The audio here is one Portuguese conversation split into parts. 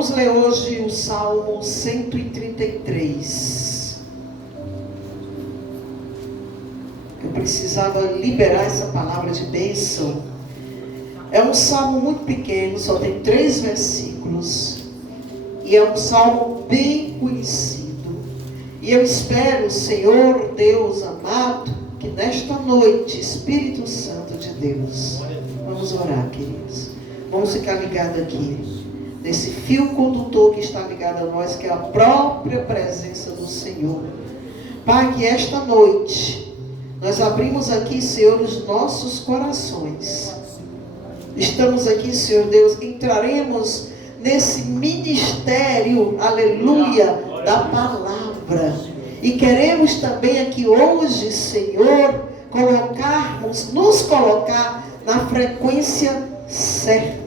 Vamos ler hoje o Salmo 133. Eu precisava liberar essa palavra de bênção. É um salmo muito pequeno, só tem 3 versículos. E é um salmo bem conhecido. E eu espero, Senhor Deus amado, que nesta noite, Espírito Santo de Deus, vamos orar, queridos. Vamos ficar ligados aqui, nesse fio condutor que está ligado a nós, que é a própria presença do Senhor. Pai, que esta noite, nós abrimos aqui, Senhor, os nossos corações. Estamos aqui, Senhor Deus, entraremos nesse ministério, aleluia, da palavra. E queremos também aqui hoje, Senhor, nos colocar na frequência certa,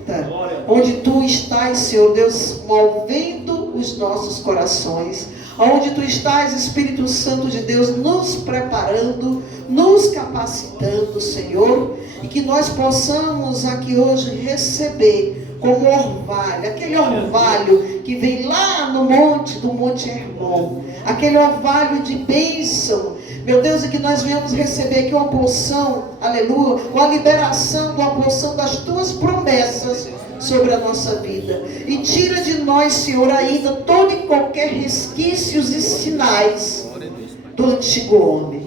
onde Tu estás, Senhor Deus, movendo os nossos corações, onde Tu estás, Espírito Santo de Deus, nos preparando, nos capacitando, Senhor, e que nós possamos aqui hoje receber como orvalho, aquele orvalho que vem lá no monte, do Monte Hermon, aquele orvalho de bênção, meu Deus, e que nós venhamos receber aqui uma porção, aleluia, uma liberação, uma porção das Tuas promessas sobre a nossa vida. E tira de nós, Senhor, ainda todo e qualquer resquícios e sinais do antigo homem.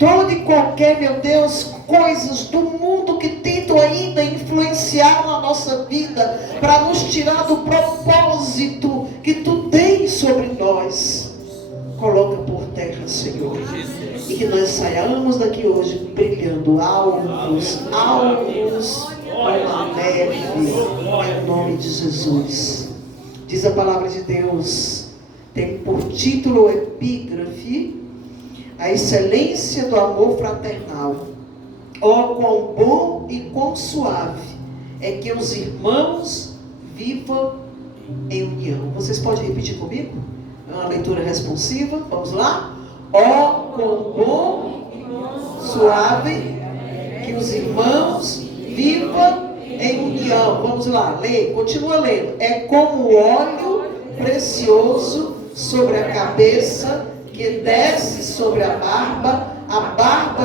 Todo e qualquer, meu Deus, coisas do mundo que tentam ainda influenciar na nossa vida para nos tirar do propósito que Tu tens sobre nós. Coloca por terra, Senhor, e que nós saiamos daqui hoje brilhando alvos, como a neve, em nome de Jesus. Diz a palavra de Deus, tem por título ou epígrafe: a excelência do amor fraternal. Ó, quão bom e quão suave é que os irmãos vivam em união. Vocês podem repetir comigo? É uma leitura responsiva. Vamos lá? Ó, quão bom e suave que os irmãos vivam em união. Vamos lá, lê, continua lendo. É como óleo precioso sobre a cabeça, que desce sobre a barba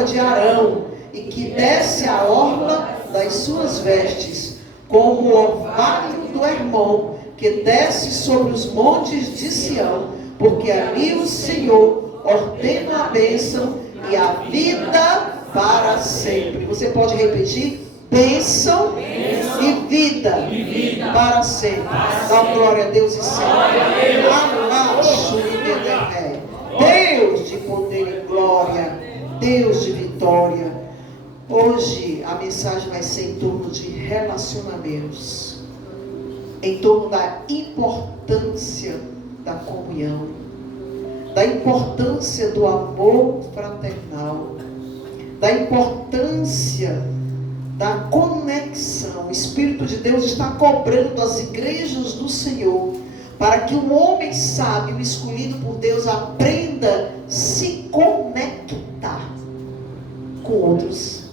de Arão, e que desce a orla das suas vestes, como o orvalho do Hermon, que desce sobre os montes de Sião, porque ali o Senhor ordena a bênção e a vida para sempre. Você pode repetir? Bênção e vida para sempre. Dá glória a Deus e sempre. Deus de poder e glória, Deus de vitória. Hoje a mensagem vai ser em torno de relacionamentos, em torno da importância da comunhão, da importância do amor fraternal, da importância da conexão. O Espírito de Deus está cobrando as igrejas do Senhor para que o homem sábio, escolhido por Deus, aprenda a se conectar com outros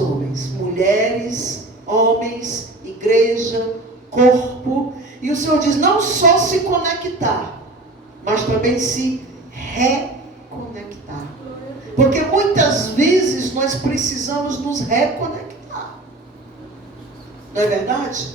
homens, mulheres, homens, igreja, corpo. E o Senhor diz, não só se conectar, mas também se reconectar. Porque muitas vezes nós precisamos nos reconectar. Não é verdade?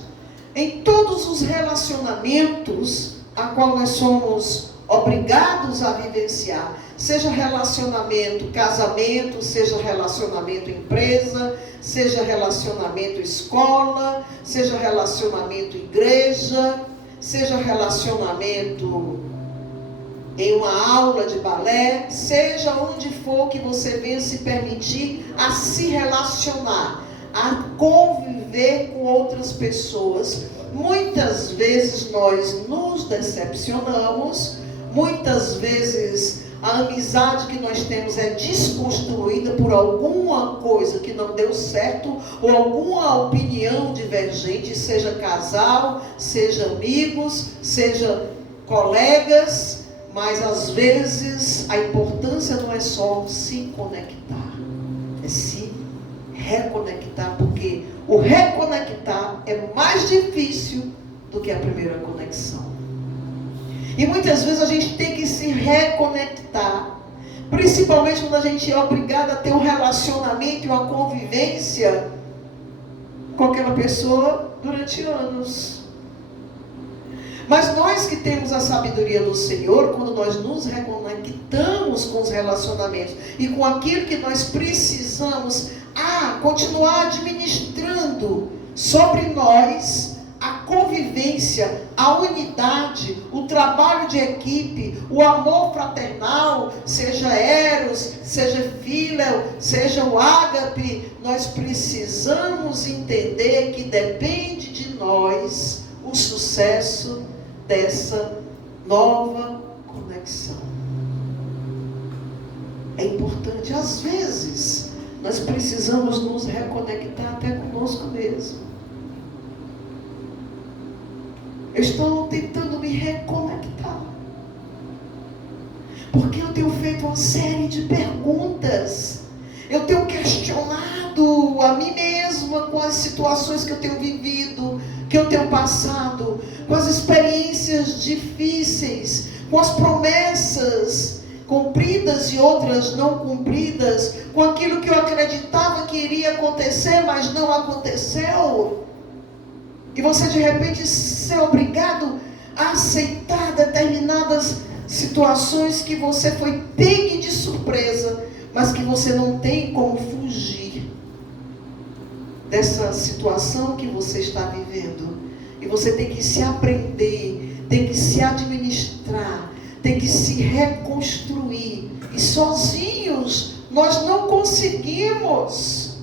Em todos os relacionamentos a qual nós somos obrigados a vivenciar, seja relacionamento casamento, seja relacionamento empresa, seja relacionamento escola, seja relacionamento igreja, seja relacionamento em uma aula de balé, seja onde for que você venha se permitir a se relacionar, a conviver com outras pessoas. Muitas vezes nós nos decepcionamos, muitas vezes a amizade que nós temos é desconstruída por alguma coisa que não deu certo, ou alguma opinião divergente, seja casal, seja amigos, seja colegas. Mas às vezes a importância não é só se conectar, é se reconectar, porque o reconectar é mais difícil do que a primeira conexão. E muitas vezes a gente tem que se reconectar, principalmente quando a gente é obrigado a ter um relacionamento e uma convivência com aquela pessoa durante anos. Mas nós que temos a sabedoria do Senhor, quando nós nos reconectamos com os relacionamentos e com aquilo que nós precisamos continuar administrando sobre nós, a convivência, a unidade, o trabalho de equipe, o amor fraternal, seja eros, seja filéu, seja o ágape, nós precisamos entender que depende de nós o sucesso dessa nova conexão. É importante, às vezes, nós precisamos nos reconectar até conosco mesmo. Eu estou tentando me reconectar, porque eu tenho feito uma série de perguntas, eu tenho questionado a mim mesma com as situações que eu tenho vivido, que eu tenho passado, com as experiências difíceis, com as promessas cumpridas e outras não cumpridas, com aquilo que eu acreditava que iria acontecer, mas não aconteceu. E você de repente ser obrigado a aceitar determinadas situações que você foi pego de surpresa, mas que você não tem como fugir dessa situação que você está vivendo. E você tem que se aprender, tem que se administrar, tem que se reconstruir. E sozinhos nós não conseguimos.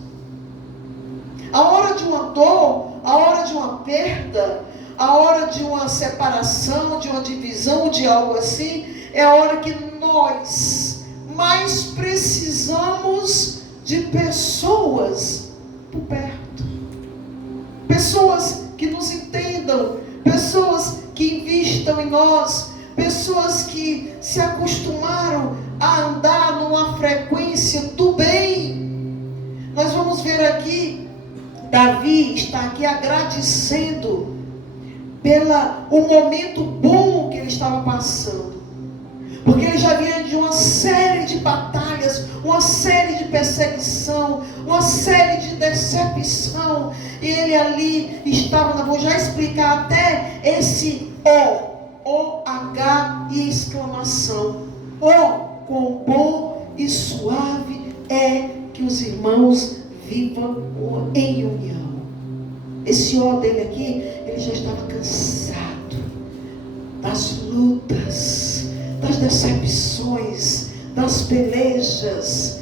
A hora de uma dor, a hora de uma perda, a hora de uma separação, de uma divisão, de algo assim, é a hora que nós mais precisamos de pessoas por perto. Pessoas que nos entendam, pessoas que investam em nós, pessoas que se acostumaram a andar numa frequência do bem. Nós vamos ver aqui, Davi está aqui agradecendo pelo momento bom que ele estava passando, porque ele já vinha de uma série de batalhas, uma série de perseguição, uma série de decepção, e ele ali estava, vou já explicar até esse O-H e exclamação. Quão bom e suave é que os irmãos vivam em união. Esse O dele aqui, ele já estava cansado das lutas, das decepções, das pelejas.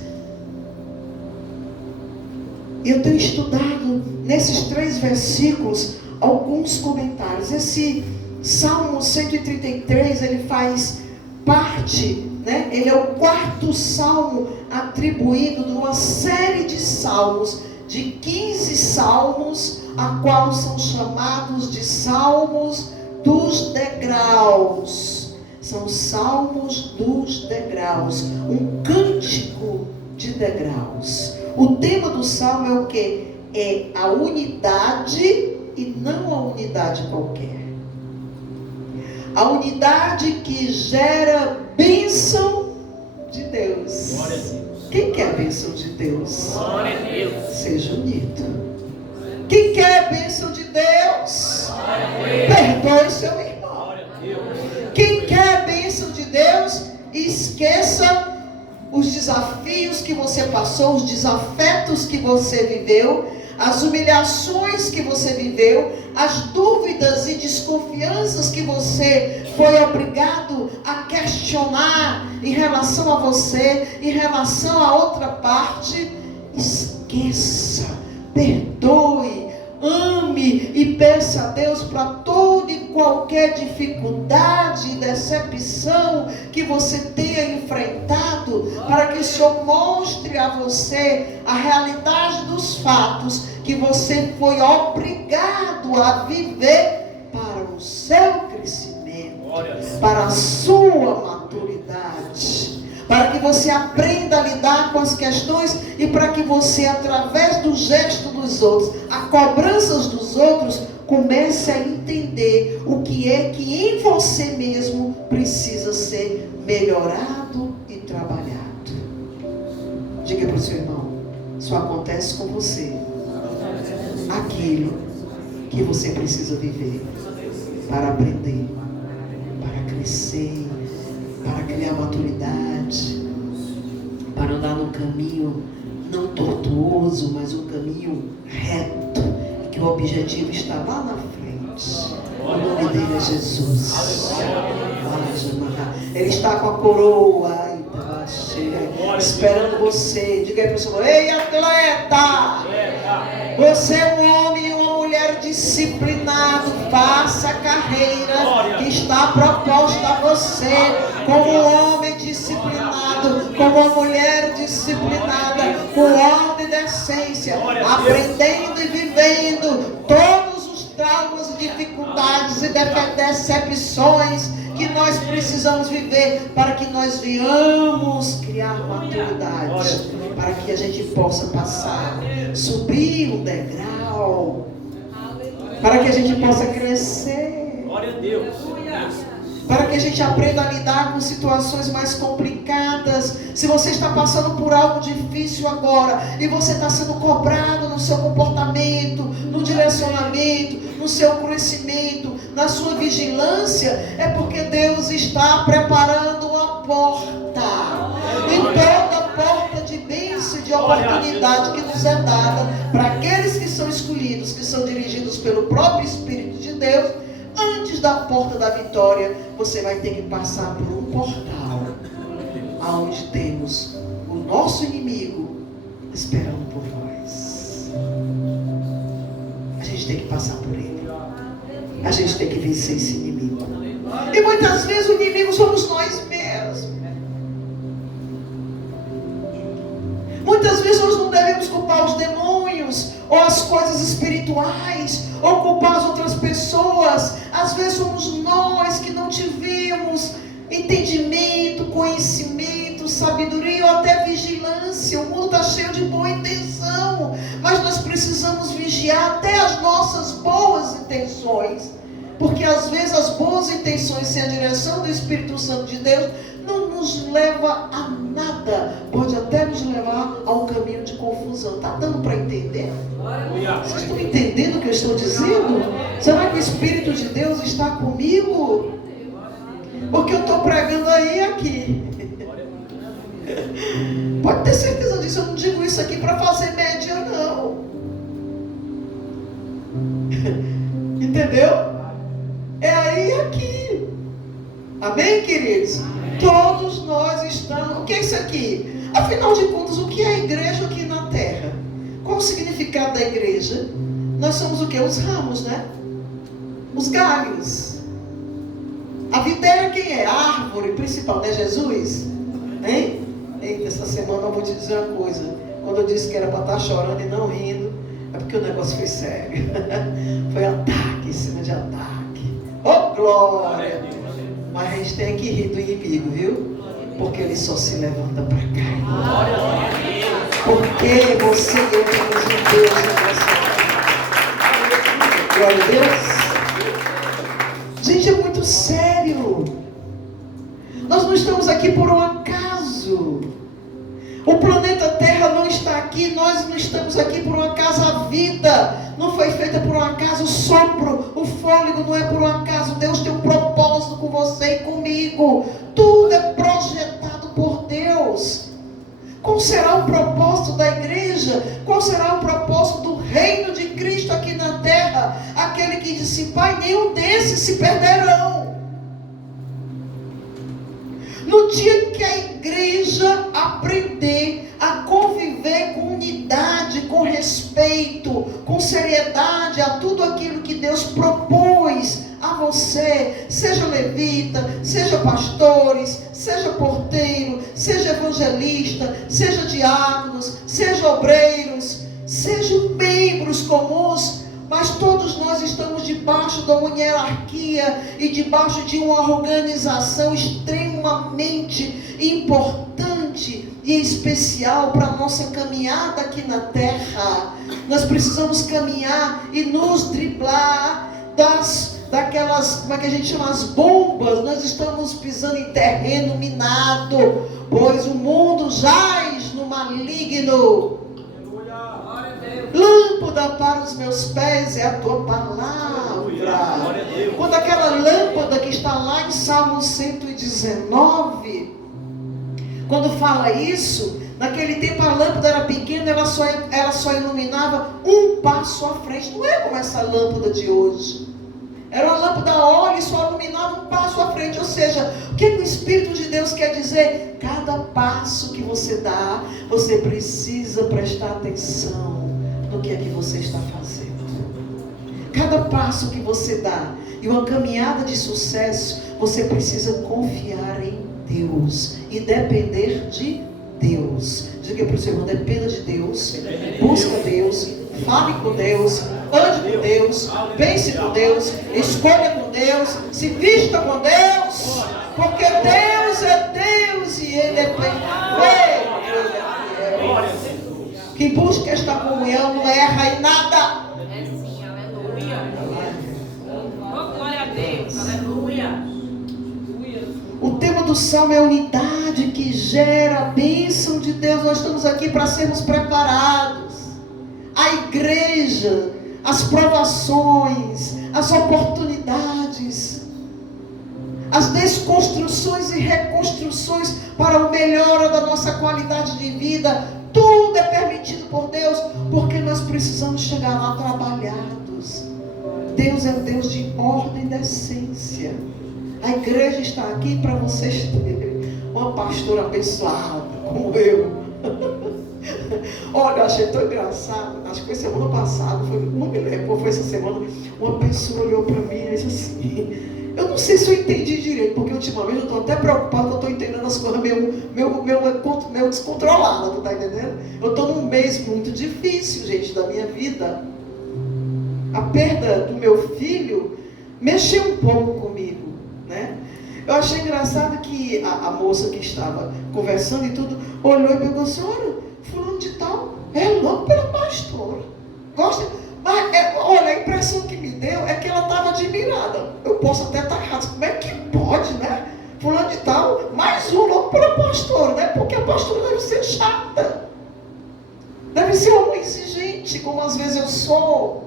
Eu tenho estudado nesses 3 versículos alguns comentários. Esse Salmo 133, ele faz parte, ele é o 4º salmo atribuído de uma série de salmos, de 15 salmos, a qual são chamados de salmos dos degraus. São salmos dos degraus, um cântico de degraus. O tema do salmo é o quê? É a unidade, e não a unidade qualquer. A unidade que gera bênção de Deus. Glória a Deus. Quem quer a bênção de Deus? Glória a Deus. Seja unido. Quem quer a bênção de Deus? Glória a Deus. Perdoe seu irmão. Glória a Deus. Quem quer a bênção de Deus, esqueça os desafios que você passou, os desafetos que você viveu, as humilhações que você viveu, as dúvidas e desconfianças que você foi obrigado a questionar em relação a você, em relação a outra parte. Esqueça, perdoe, ame e peça a Deus para toda e qualquer dificuldade e decepção que você tenha enfrentado, para que o Senhor mostre a você a realidade dos fatos que você foi obrigado a viver para o seu crescimento, para a sua maturidade, para que você aprenda a lidar com as questões e para que você, através do gesto dos outros, as cobranças dos outros, comece a entender o que é que em você mesmo precisa ser melhorado e trabalhado. Diga para o seu irmão: só acontece com você aquilo que você precisa viver para aprender, para crescer, para criar maturidade, para andar num caminho não tortuoso, mas um caminho reto, que o objetivo está lá na frente. O nome dele é Jesus. Ele está com a coroa esperando você. Diga aí para o Senhor: ei, atleta, você é um homem e uma mulher disciplinado. Faça a carreira que está proposta a você, como um homem disciplinado, como uma mulher disciplinada, com ordem e decência, aprendendo e vivendo todos os traumas e dificuldades e decepções que nós precisamos viver para que nós venhamos criar maturidade, para que a gente possa passar, subir um degrau, para que a gente possa crescer. Glória a Deus. Para que a gente aprenda a lidar com situações mais complicadas. Se você está passando por algo difícil agora, e você está sendo cobrado no seu comportamento, no direcionamento, no seu crescimento, na sua vigilância, é porque Deus está preparando uma porta. E toda porta de bênção e de oportunidade que nos é dada para aqueles que são escolhidos, que são dirigidos pelo próprio Espírito de Deus. Antes da porta da vitória, você vai ter que passar por um portal, aonde temos o nosso inimigo esperando por nós. A gente tem que passar por ele. A gente tem que vencer esse inimigo. E muitas vezes o inimigo somos nós mesmos. Muitas vezes nós não devemos culpar os demônios, ou as coisas espirituais, ou culpar as outras pessoas. Às vezes somos nós que não tivemos entendimento, conhecimento, sabedoria ou até vigilância. O mundo está cheio de boa intenção, mas nós precisamos vigiar até as nossas boas intenções, porque às vezes as boas intenções sem a direção do Espírito Santo de Deus não nos leva a nada, pode até nos levar a um caminho de confusão. Está dando para entender? Vocês estão entendendo o que eu estou dizendo? Será que o Espírito de Deus está comigo? Porque eu estou pregando aí e aqui. Pode ter certeza disso. Eu não digo isso aqui para fazer média, não. Entendeu? É aí e aqui. Amém, queridos? Todos nós estamos... O que é isso aqui? Afinal de contas, o que é a igreja aqui na terra? Qual o significado da igreja? Nós somos o que? Os ramos, né? Os galhos. A videira quem é? A árvore principal, não é Jesus? Hein? Eita, essa semana eu vou te dizer uma coisa. Quando eu disse que era para estar chorando e não rindo, é porque o negócio foi sério. Foi ataque em cima de ataque. Oh, glória! Mas a gente tem que rir do inimigo, viu? Porque ele só se levanta para cá. Porque você e eu temos um Deus na nossa vida. Glória a Deus. Gente, é muito sério. Nós não estamos aqui por um acaso. O planeta Terra não está aqui, nós não estamos aqui por um acaso. A vida não foi feita por um acaso. O sopro, o fôlego não é por um acaso. Deus tem um propósito com você e comigo. Tudo é projetado por Deus. Qual será o propósito da igreja? Qual será o propósito do reino de Cristo aqui na terra? Aquele que disse: Pai, nenhum desses se perderão. No dia que a igreja aprender a conviver com unidade, com respeito, com seriedade a tudo aquilo que Deus propôs a você, seja levita, seja pastores, seja porteiro, seja evangelista, seja diáconos, seja obreiros, sejam membros comuns, mas todos nós estamos debaixo de uma hierarquia e debaixo de uma organização extremamente importante e em especial para a nossa caminhada aqui na terra. Nós precisamos caminhar e nos driblar daquelas, como é que a gente chama, as bombas. Nós estamos pisando em terreno minado, pois o mundo jaz no maligno. Lâmpada para os meus pés é a tua palavra. Quando aquela lâmpada que está lá em Salmo 119, quando fala isso, naquele tempo a lâmpada era pequena, ela só iluminava um passo à frente. Não é como essa lâmpada de hoje. Era uma lâmpada a óleo e só iluminava um passo à frente. Ou seja, o que o Espírito de Deus quer dizer? Cada passo que você dá, você precisa prestar atenção no que é que você está fazendo. Cada passo que você dá, e uma caminhada de sucesso, você precisa confiar em Deus e depender de Deus. Diga para o seu irmão, dependa de Deus, busca Deus, fale com Deus, ande com Deus, pense com Deus, escolha com Deus, se vista com Deus, porque Deus é Deus e Ele é perfeito, Ele é fiel. Quem busca esta comunhão não erra em nada. É sim, aleluia. Oh, glória a Deus, aleluia. O tema do Salmo é a unidade que gera a bênção de Deus. Nós estamos aqui para sermos preparados. A igreja, as provações, as oportunidades, as desconstruções e reconstruções para a melhora da nossa qualidade de vida, tudo é permitido por Deus, porque nós precisamos chegar lá trabalhados. Deus é um Deus de ordem e decência. A igreja está aqui para vocês terem uma pastora abençoada como eu. Olha, eu achei tão engraçado. Acho que foi semana passada, não me lembro, foi essa semana. Uma pessoa olhou para mim e disse assim: eu não sei se eu entendi direito, porque ultimamente eu estou até preocupado, que eu estou entendendo as coisas meio descontroladas, tu está entendendo? Eu estou num mês muito difícil, gente, da minha vida. A perda do meu filho mexeu um pouco comigo, né? Eu achei engraçado que a moça que estava conversando e tudo, olhou e perguntou assim: olha, fulano de tal é louco pela pastora, gosta, mas olha, a impressão que me deu é que ela estava admirada. Eu posso até estar errado, como é que pode, né? Fulano de tal, mais um louco pela pastora, né? Porque a pastora deve ser chata, deve ser uma exigente, como às vezes eu sou,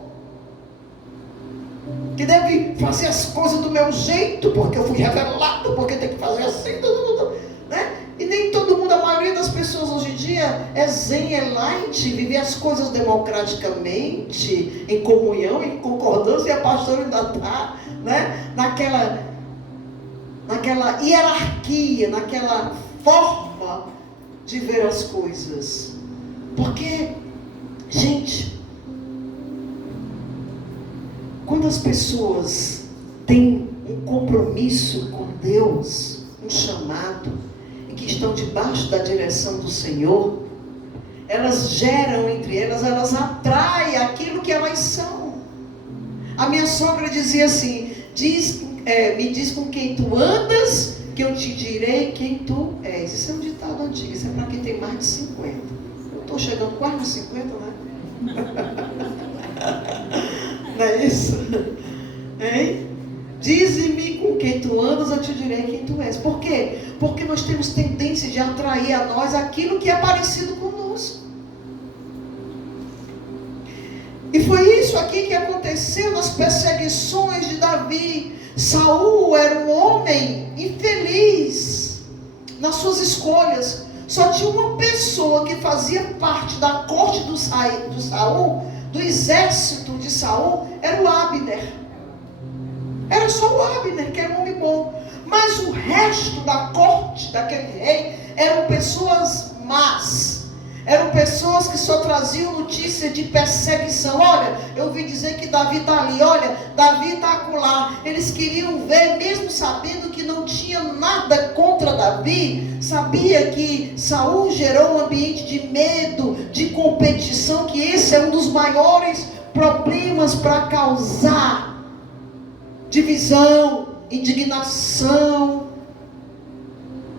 que deve fazer as coisas do meu jeito, porque eu fui revelado, porque tem que fazer assim, né? E nem todo mundo, a maioria das pessoas hoje em dia é zen, é light, vive as coisas democraticamente, em comunhão, em concordância, e a pastora ainda está, né? naquela hierarquia, naquela forma de ver as coisas. Porque, gente, quando as pessoas têm um compromisso com Deus, um chamado, e que estão debaixo da direção do Senhor, elas geram entre elas, elas atraem aquilo que elas são. A minha sogra dizia assim: me diz com quem tu andas, que eu te direi quem tu és. Isso é um ditado antigo, isso é para quem tem mais de 50. Eu estou chegando quase nos 50, né? Não é isso? Hein? Dize-me com quem tu andas, eu te direi quem tu és. Por quê? Porque nós temos tendência de atrair a nós aquilo que é parecido conosco. E foi isso aqui que aconteceu nas perseguições de Davi. Saul era um homem infeliz nas suas escolhas. Só tinha uma pessoa que fazia parte da corte do Saul, do exército de Saul, era o Abner. Era só o Abner, que era um homem bom. Mas o resto da corte daquele rei eram pessoas más. Eram pessoas que só traziam notícia de perseguição. Olha, eu ouvi dizer que Davi está ali. Olha, Davi está acolá. Eles queriam ver, mesmo sabendo que não tinha nada contra Davi. Sabia que Saul gerou um ambiente de medo, de competição, que esse é um dos maiores problemas para causar divisão, indignação,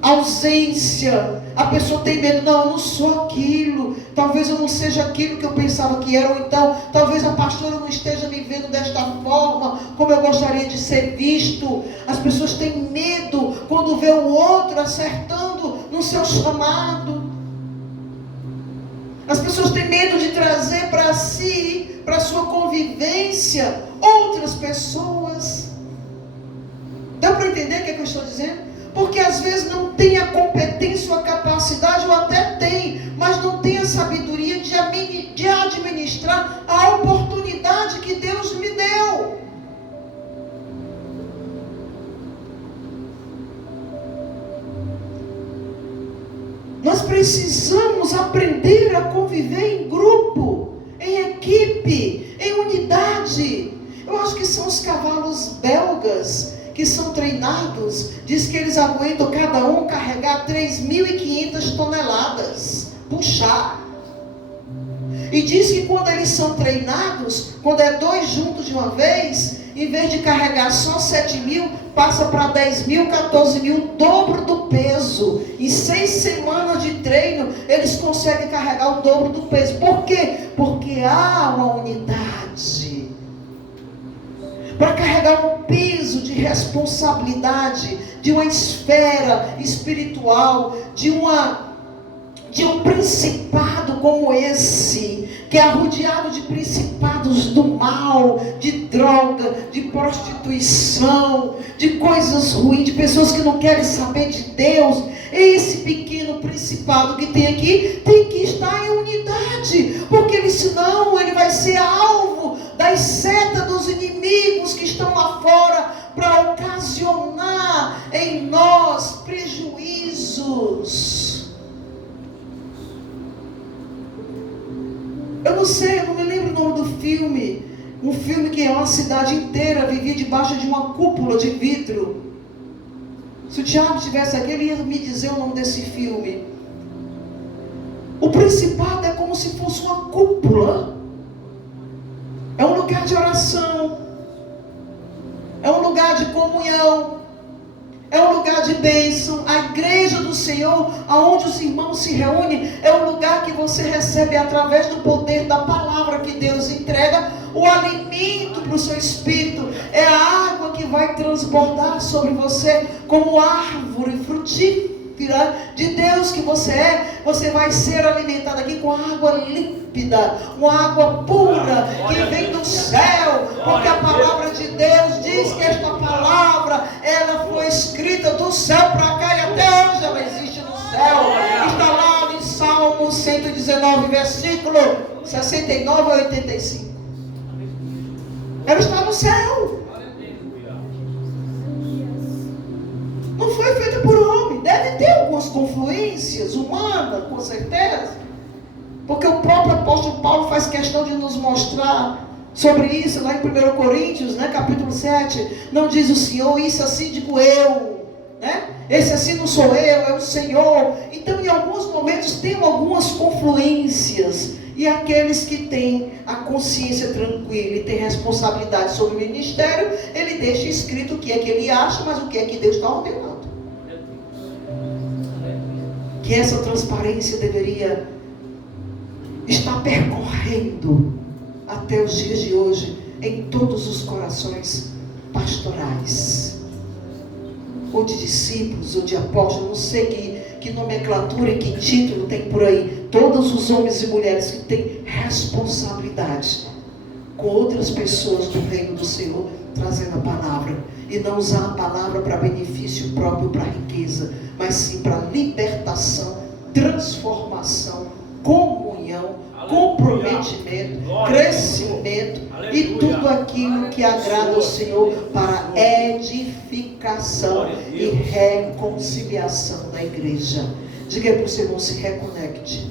ausência. A pessoa tem medo, não, eu não sou aquilo, talvez eu não seja aquilo que eu pensava que era, ou então, talvez a pastora não esteja me vendo desta forma, como eu gostaria de ser visto. As pessoas têm medo quando vê o outro acertando no seu chamado. As pessoas têm medo de trazer para si, para a sua convivência, outras pessoas. Dá para entender o que eu estou dizendo? Porque às vezes não tem a competência ou a capacidade, ou até tem, mas não tem a sabedoria de administrar a oportunidade que Deus lhe deu. Nós precisamos aprender a conviver em grupo, em equipe, em unidade. Eu acho que são os cavalos belgas que são treinados, diz que eles aguentam cada um carregar 3.500 toneladas, puxar. E diz que quando eles são treinados, quando é 2 juntos de uma vez, em vez de carregar só 7.000, passa para 10.000, 14.000, o dobro do peso. Em 6 semanas de treino, eles conseguem carregar o dobro do peso. Por quê? Porque há uma unidade. Para carregar um peso de responsabilidade, de uma esfera espiritual, de um principado como esse, que é rodeado de principados do mal, de droga, de prostituição, de coisas ruins, de pessoas que não querem saber de Deus. Esse pequeno principado que tem aqui, tem que estar em unidade, porque senão ele vai ser alvo das setas dos inimigos que estão lá fora, para ocasionar em nós prejuízos. Eu não sei, eu não me lembro o nome do filme. Um filme que é uma cidade inteira vivia debaixo de uma cúpula de vidro. Se o Tiago estivesse aqui, ele ia me dizer o nome desse filme. O principado é como se fosse uma cúpula. É um lugar de oração. É um lugar de comunhão. É um lugar de bênção. A igreja do Senhor, aonde os irmãos se reúnem, é um lugar que você recebe através do poder da palavra que Deus entrega, o alimento para o seu espírito. É a água que vai transbordar sobre você, como árvore frutífera de Deus que você é. Você vai ser alimentado aqui com água límpida, uma água pura que vem do céu, porque a palavra de Deus diz que esta palavra, ela foi escrita do céu para cá, e até hoje ela existe no céu. Está lá em Salmo 119, versículo 69 a 85. Ela está no céu. Não foi feita por homem. Deve ter algumas confluências humanas, com certeza. Porque o próprio apóstolo Paulo faz questão de nos mostrar sobre isso, lá em 1 Coríntios, capítulo 7. Não diz o Senhor, isso assim digo eu. Esse assim não sou eu, é o Senhor. Então, em alguns momentos, tem algumas confluências. E aqueles que têm a consciência tranquila e têm responsabilidade sobre o ministério, ele deixa escrito o que é que ele acha, mas o que é que Deus está ordenando. Que essa transparência deveria estar percorrendo até os dias de hoje em todos os corações pastorais, ou de discípulos, ou de apóstolos, não sei que nomenclatura e que título tem por aí. Todos os homens e mulheres que têm responsabilidade com outras pessoas do reino do Senhor, trazendo a palavra, e não usar a palavra para benefício próprio, para riqueza, mas sim para libertação, transformação, comunhão, comprometimento, crescimento e tudo aquilo que agrada ao Senhor para edificação e reconciliação da igreja. Diga para o seu irmão, se reconecte.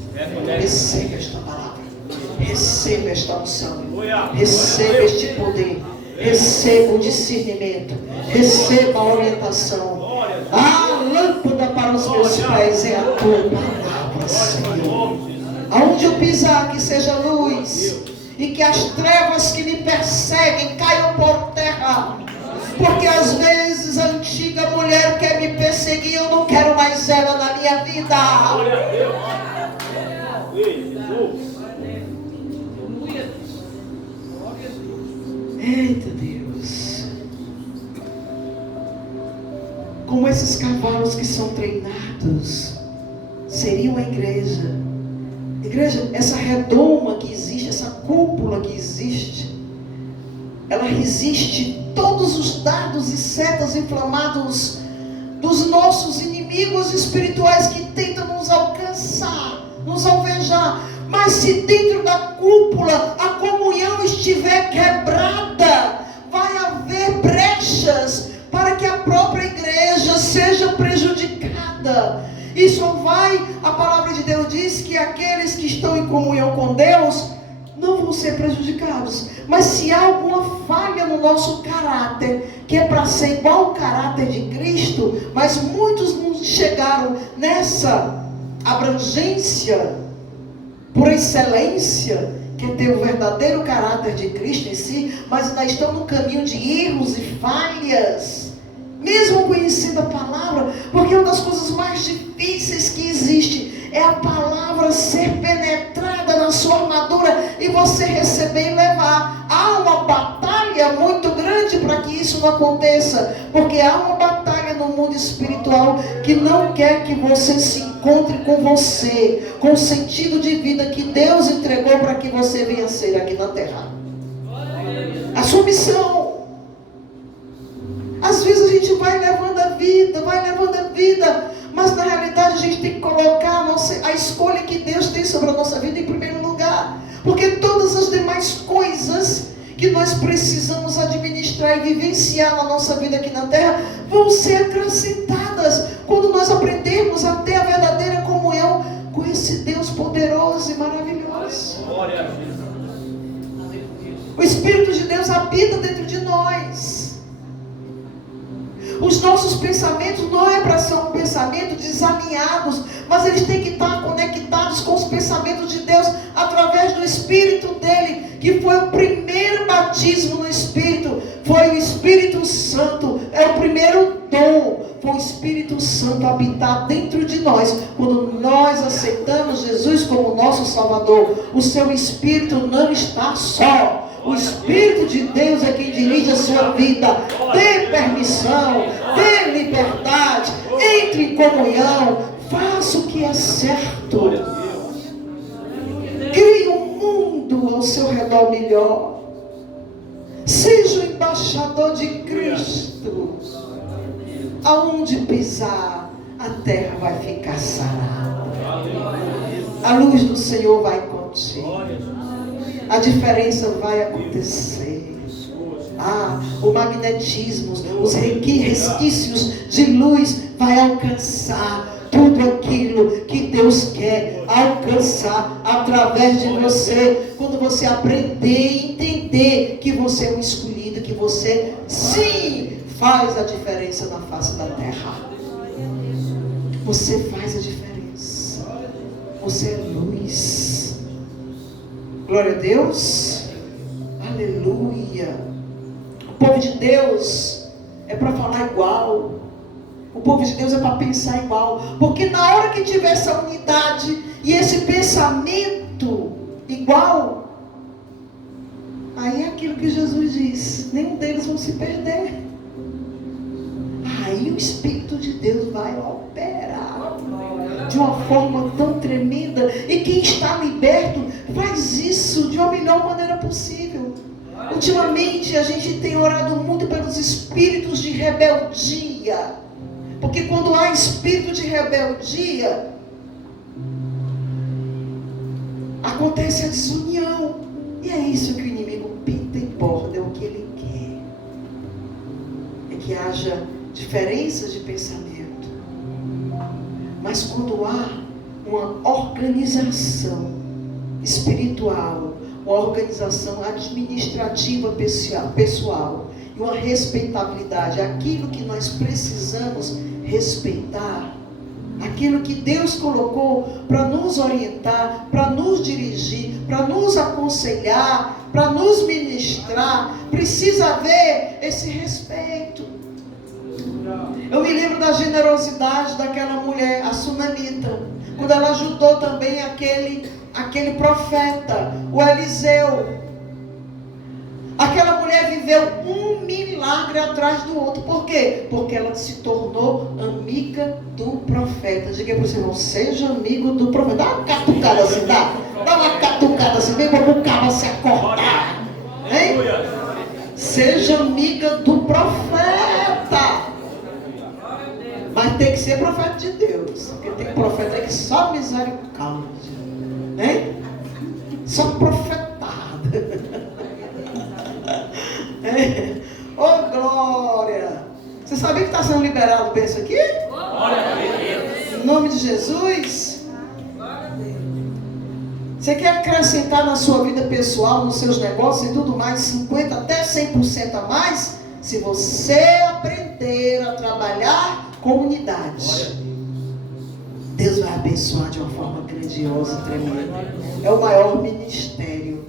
Receba esta palavra, receba esta unção, receba este poder, receba o discernimento, receba a orientação. A lâmpada para os meus pés é a tua palavra, Senhor. Aonde eu pisar, que seja luz, e que as trevas que me perseguem caiam por terra. Porque às vezes a antiga mulher quer me perseguir, eu não quero mais mais ela na minha vida. Glória a Deus. Ei, Jesus. Eita Deus. Como esses cavalos que são treinados seriam a igreja. Igreja, essa redoma que existe, essa cúpula que existe, ela resiste todos os dardos e setas inflamados dos nossos inimigos espirituais que tentam nos alcançar, nos alvejar. Mas se dentro da cúpula a comunhão estiver quebrada, vai haver brechas para que a própria igreja seja prejudicada. E só vai, a palavra de Deus diz que aqueles que estão em comunhão com Deus não vão ser prejudicados. Mas se há alguma falha no nosso caráter, que é para ser igual ao caráter de Cristo, mas muitos não chegaram nessa abrangência, por excelência, que é ter o verdadeiro caráter de Cristo em si, mas ainda estão no caminho de erros e falhas, mesmo conhecendo a palavra, porque uma das coisas mais difíceis que existe é a palavra ser penetrada na sua armadura e você receber e levar. Há uma batalha muito grande para que isso não aconteça, porque há uma batalha no mundo espiritual que não quer que você se encontre com você, com o sentido de vida que Deus entregou para que você venha ser aqui na terra. A sua missão. Às vezes a gente vai levando a vida, mas na realidade a gente tem que colocar a escolha que Deus tem sobre a nossa vida em primeiro lugar, porque todas as demais coisas que nós precisamos administrar e vivenciar na nossa vida aqui na terra vão ser acrescentadas quando nós aprendermos a ter a verdadeira comunhão com esse Deus poderoso e maravilhoso. Glória a Deus. O Espírito de Deus habita dentro de nós. Os nossos pensamentos não é para ser um pensamento desalinhados, mas eles têm que estar conectados com os pensamentos de Deus através do Espírito dele, que foi o primeiro batismo no Espírito, foi o Espírito Santo, é o primeiro dom, foi o Espírito Santo habitar dentro de nós. Quando nós aceitamos Jesus como nosso Salvador, o seu Espírito não está só. O Espírito de Deus é quem dirige a sua vida. Dê permissão, dê liberdade, entre em comunhão, faça o que é certo. Crie um mundo ao seu redor melhor. Seja o embaixador de Cristo. Aonde pisar, a terra vai ficar sarada. A luz do Senhor vai contigo. A diferença vai acontecer. O magnetismo, os resquícios de luz vai alcançar tudo aquilo que Deus quer alcançar através de você. Quando você aprender e entender que você é um escolhido, que você sim faz a diferença na face da terra. Você faz a diferença. Você é luz. Glória a Deus. Aleluia. O povo de Deus é para falar igual. O povo de Deus é para pensar igual. Porque na hora que tiver essa unidade e esse pensamento igual, aí é aquilo que Jesus diz: nenhum deles vão se perder. Aí o Espírito de Deus vai operar de uma forma tão tremenda. E quem está liberto faz isso de uma melhor maneira possível. Ultimamente a gente tem orado muito pelos espíritos de rebeldia, porque quando há espírito de rebeldia, acontece a desunião. E é isso que o inimigo pinta e borda, é o que ele quer. É que haja diferenças de pensamento. Mas quando há uma organização espiritual, uma organização administrativa pessoal e uma respeitabilidade, aquilo que nós precisamos respeitar, aquilo que Deus colocou para nos orientar, para nos dirigir, para nos aconselhar, para nos ministrar, precisa haver esse respeito. Eu me lembro da generosidade daquela mulher, a sunamita, quando ela ajudou também aquele profeta, o Eliseu. Aquela mulher viveu um milagre atrás do outro. Por quê? Porque ela se tornou amiga do profeta. Diga para o seu irmão, seja amigo do profeta. Dá uma catucada assim, dá uma catucada assim, bem para o cara se acordar. Hein? Seja amiga do profeta. Mas tem que ser profeta de Deus. Porque tem profeta aí que só misericórdia. Hein? Só profetada. Oh, glória! Você sabia que está sendo liberado bem isso aqui? Em nome de Jesus. Você quer acrescentar na sua vida pessoal, nos seus negócios e tudo mais, 50% até 100% a mais? Se você aprender a trabalhar com unidade, Deus vai abençoar de uma forma grandiosa e tremenda. É o maior ministério.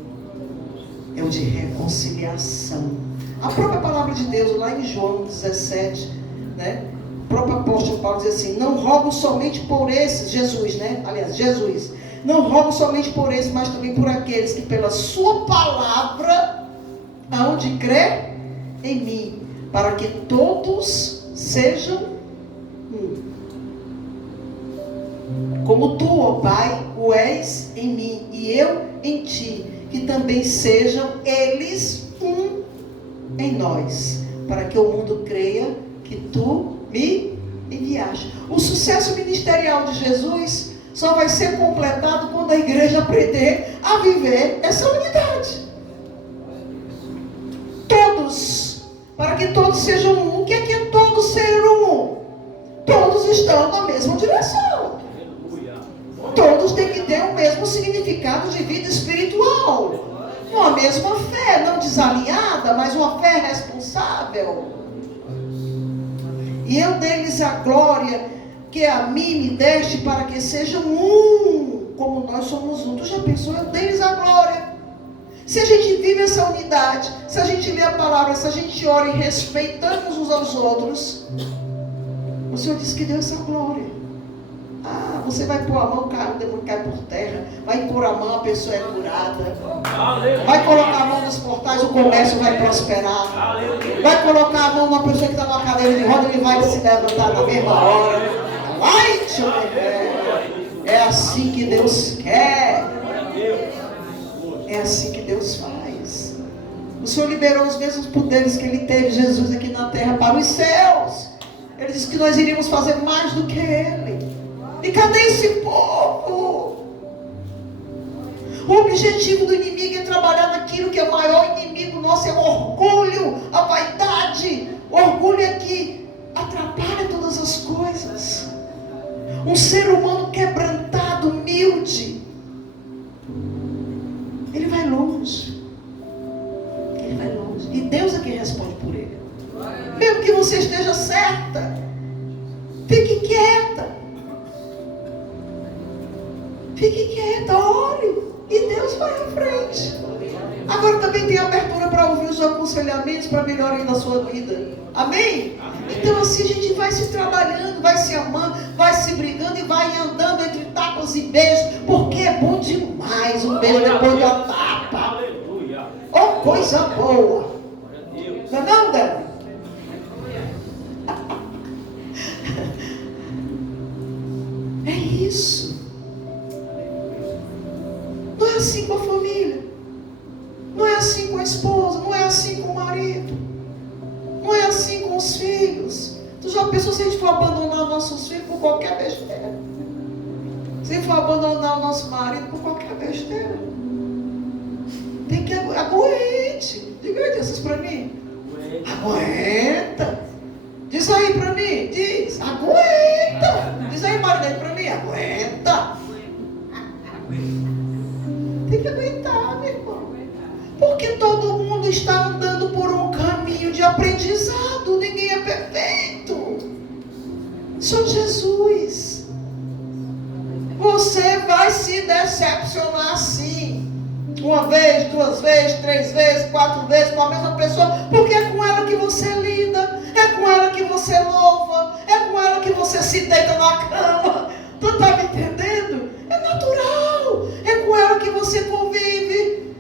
É o de reconciliação. A própria palavra de Deus, lá em João 17, né? O próprio apóstolo Paulo diz assim: não rogo somente por esses, Jesus, não rogo somente por esses, mas também por aqueles que pela sua palavra hão de crer em mim, para que todos sejam um. Como tu, ó Pai, o és em mim e eu em ti, que também sejam eles um em nós, para que o mundo creia que tu me enviaste. O sucesso ministerial de Jesus só vai ser completado quando a igreja aprender a viver essa unidade. Todos, para que todos sejam um. O que é todos ser um? Todos estão na mesma direção. Todos têm que ter o mesmo significado de vida espiritual. Uma mesma fé, não desalinhada, mas uma fé responsável. E eu dei-lhes a glória que a mim me deste, para que sejam um, como nós somos um. Tu já pensou? Eu dei-lhes a glória. Se a gente vive essa unidade, se a gente lê a palavra, se a gente ora e respeitamos uns aos outros, o Senhor disse que deu essa glória. Ah, você vai pôr a mão, o demônio cai por terra. Vai pôr a mão, a pessoa é curada. Vai colocar a mão nos portais, o comércio vai prosperar. Vai colocar a mão numa pessoa que está numa cadeira de roda, ele vai se levantar na mesma hora. É assim que Deus quer. É assim que Deus faz. O Senhor liberou os mesmos poderes que Ele teve, Jesus, aqui na terra, para os céus. Ele disse que nós iríamos fazer mais do que Ele. E cadê esse povo? O objetivo do inimigo é trabalhar naquilo que é o maior inimigo nosso, é o orgulho, a vaidade. O orgulho é que atrapalha todas as coisas. Um ser humano quebrantado, humilde, ele vai longe. Ele vai longe. E Deus é quem responde por ele. Mesmo que você esteja certa, fique quieta. Fique quieta, ore, e Deus vai à frente. Agora também tem abertura para ouvir os aconselhamentos para melhoria da sua vida. Amém? Então assim a gente vai se trabalhando, vai se amando, vai se brigando e vai andando entre tapas e beijos, porque é bom demais um beijo depois da tapa. Oh, coisa boa. Não é não, Débora? É isso. Não é assim com a família. Não é assim com a esposa. Não é assim com o marido. Não é assim com os filhos. Tu já pensou se a gente for abandonar nossos filhos por qualquer besteira? Se a gente for abandonar o nosso marido por qualquer besteira? Tem que aguente. Diga aí essas para mim. Aguenta. Diz aí para mim. Diz. Aguenta. Diz aí, marido, para mim. Aguenta. Tem que aguentar, meu irmão. Porque todo mundo está andando por um caminho de aprendizado. Ninguém é perfeito. Só Jesus. Você vai se decepcionar sim. Uma vez, duas vezes, 3 vezes, 4 vezes com a mesma pessoa. Porque é com ela que você lida. É com ela que você louva. se deita na cama. Tu está me entendendo? É natural. É com ela que você convive.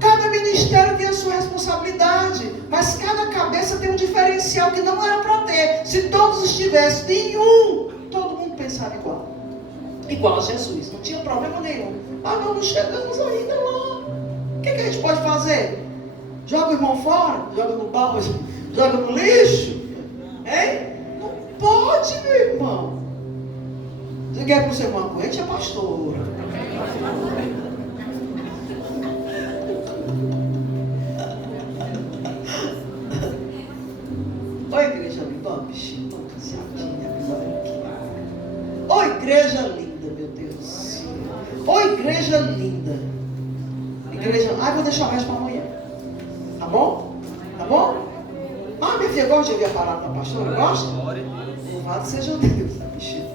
Cada ministério tem a sua responsabilidade, mas cada cabeça tem um diferencial que não era para ter. Se todos estivessem nenhum, todo mundo pensava igual. Igual a Jesus, não tinha problema nenhum. Mas nós não chegamos ainda lá. O que a gente pode fazer? Joga o irmão fora? Joga no balde? Joga no lixo? Hein? Não pode, meu irmão. Diga aí para o seu irmão, a gente é pastora. Oi, igreja linda. Ó, bichinho, tão cansadinha. Ô, igreja linda, meu Deus. Ô, igreja linda. Igreja. Vou deixar o resto para amanhã. Tá bom? Tá bom? Minha filha gosta de ouvir a palavra da pastora? Gosta? Louvado seja Deus, tá, bichinho?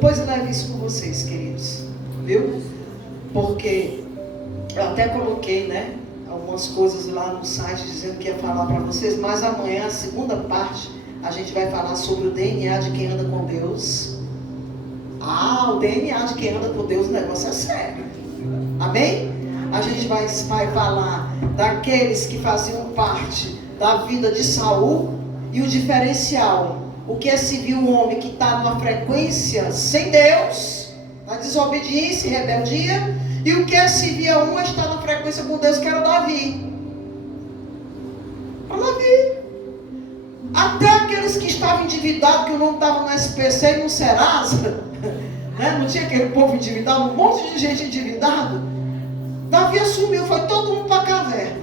Pois eu levo isso com vocês, queridos. Viu? Porque eu até coloquei, né? Algumas coisas lá no site dizendo que ia falar para vocês, mas amanhã, a segunda parte, a gente vai falar sobre o DNA de quem anda com Deus. O DNA de quem anda com Deus, o negócio é sério. Amém? A gente vai falar daqueles que faziam parte da vida de Saul e o diferencial. O que é servir um homem que está numa frequência sem Deus, na desobediência e rebeldia, e o que é servir a um é estar na frequência com Deus, que era Davi. Davi. Até aqueles que estavam endividados, que o nome estava no SPC e no Serasa, né? Não tinha aquele povo endividado, um monte de gente endividado. Davi assumiu, foi todo mundo para a caverna.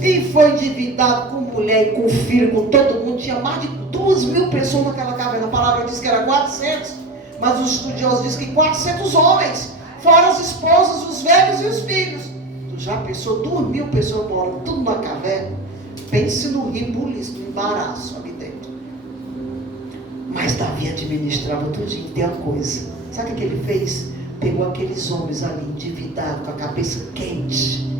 E foi endividado com mulher e com filho, com todo mundo. Tinha mais de 2.000 pessoas naquela caverna. A palavra diz que era 400, mas os estudiosos dizem que 400 homens, fora as esposas, os velhos e os filhos. Tu já pensou 2.000 pessoas morando tudo na caverna? Pense no ribuliço, no embaraço ali dentro. Mas Davi administrava tudinho. Tem uma coisa, sabe o que ele fez? Pegou aqueles homens ali endividados, com a cabeça quente,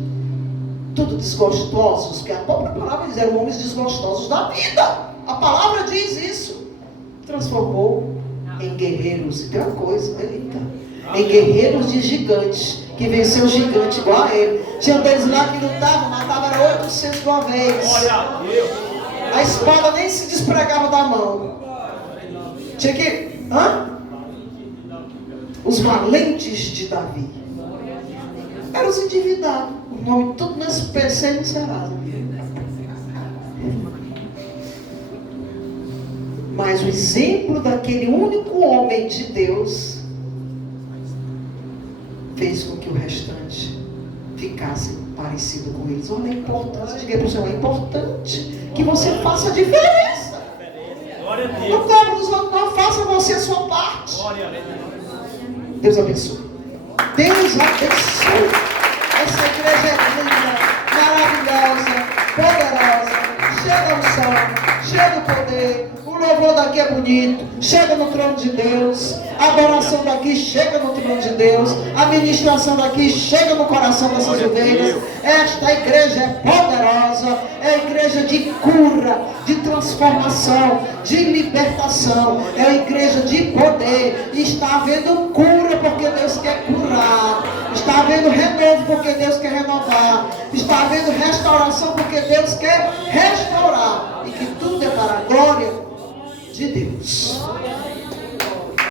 tudo desgostosos, que a própria palavra diz, eram homens desgostosos da vida. A palavra diz isso. Transformou em guerreiros. E tem uma coisa, eita, em guerreiros de gigantes, que venceu o gigante igual a ele. Tinha deles lá que lutavam, matavam 800 de uma vez. A espada nem se despregava da mão. Tinha que... Os valentes de Davi eram os endividados. O nome tudo nesse PC e no Serasa. Mas o exemplo daquele único homem de Deus fez com que o restante ficasse parecido com eles. Olha a importância. Diga para o Senhor, é importante que você faça a diferença. Não cobre dos outros, não. Faça você a sua parte. Deus abençoe. Deus abençoe. Essa igreja é linda, maravilhosa, poderosa, cheia da unção, cheia do poder. O louvor daqui é bonito, chega no trono de Deus. A adoração daqui chega no trono de Deus. A ministração daqui chega no coração dessas ovelhas. Esta igreja é poderosa, é a igreja de cura, de transformação, de libertação. É a igreja de poder. E está havendo cura porque Deus quer curar. Está havendo renovo porque Deus quer renovar. Está havendo restauração porque Deus quer restaurar. E que tudo é para a glória de Deus.